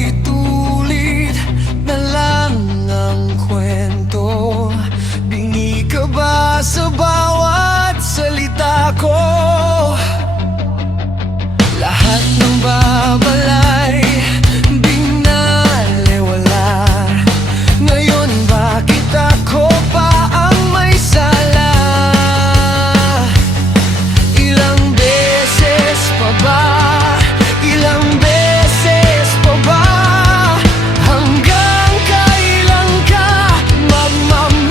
Paulit-ulit na lang ang kwento. Bingi ka ba sa bawat salita ko? Lahat ng babalay binaliwala. Ngayon bakit ako pa ang may sala? Ilang beses pa ba? Ilang beses pa ba? Hanggang kailan ka magmamakinig?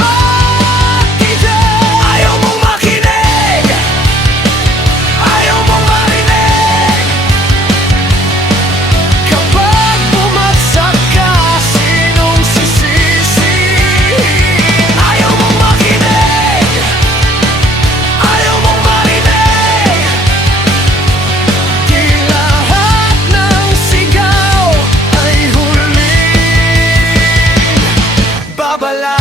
Ayaw mong makinig, ayaw mong marinig. Kapag bumagsak ka, sinong sisisihin? Ayaw mong makinig, ayaw mong marinig. Di lahat ng sigaw ay huling babala.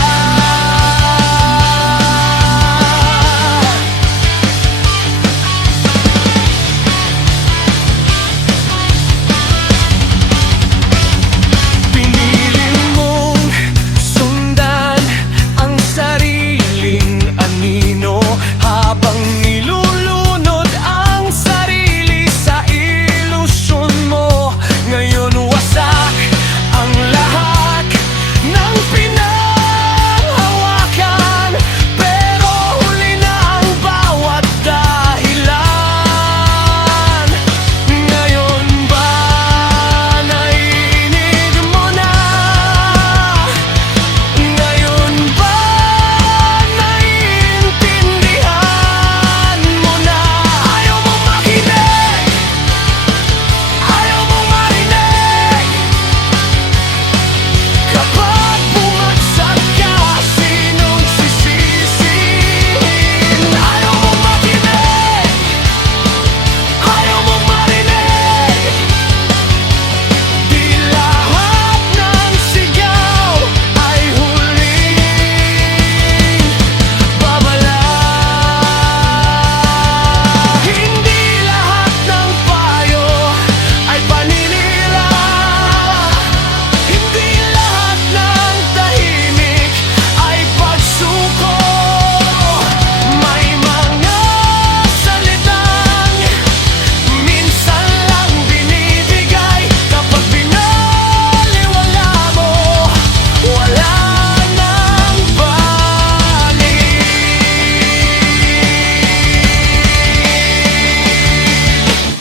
Pinili mong sundan ang sariling anino habang nilulunod ang sarili sa ilusyon mo. Ngayon wasak ang lahat ng pinanghawakan, pero huli na ang bawat dahilan. Ngayon ba naiinig mo na? Ngayon ba naiintindihan mo na? Ayaw mong makinig, ayaw mong marinig. Kapag bumagsak ka, sinong sisisihin? Ayaw mong makinig, ayaw mong marinig. Di lahat ng sigaw ay huling babala. Hindi lahat ng payo ay paninira. Hindi lahat ng tahimik ay pagsuko. May mga salitang minsan lang binibigay. Kapag binaliwala mo, wala nang balik.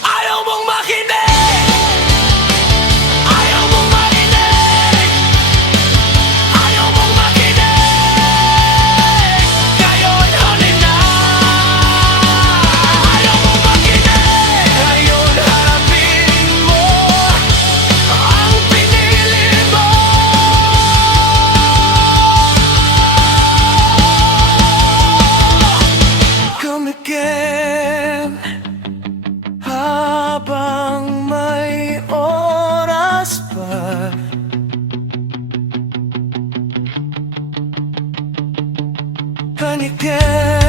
Ayaw mong makinig, ayaw mong marinig. Ayaw mong makinig, ngayon huli na. Ayaw mong makinig, ngayon harapin mo ang pinili mo. Come again, habang may oras pa. And again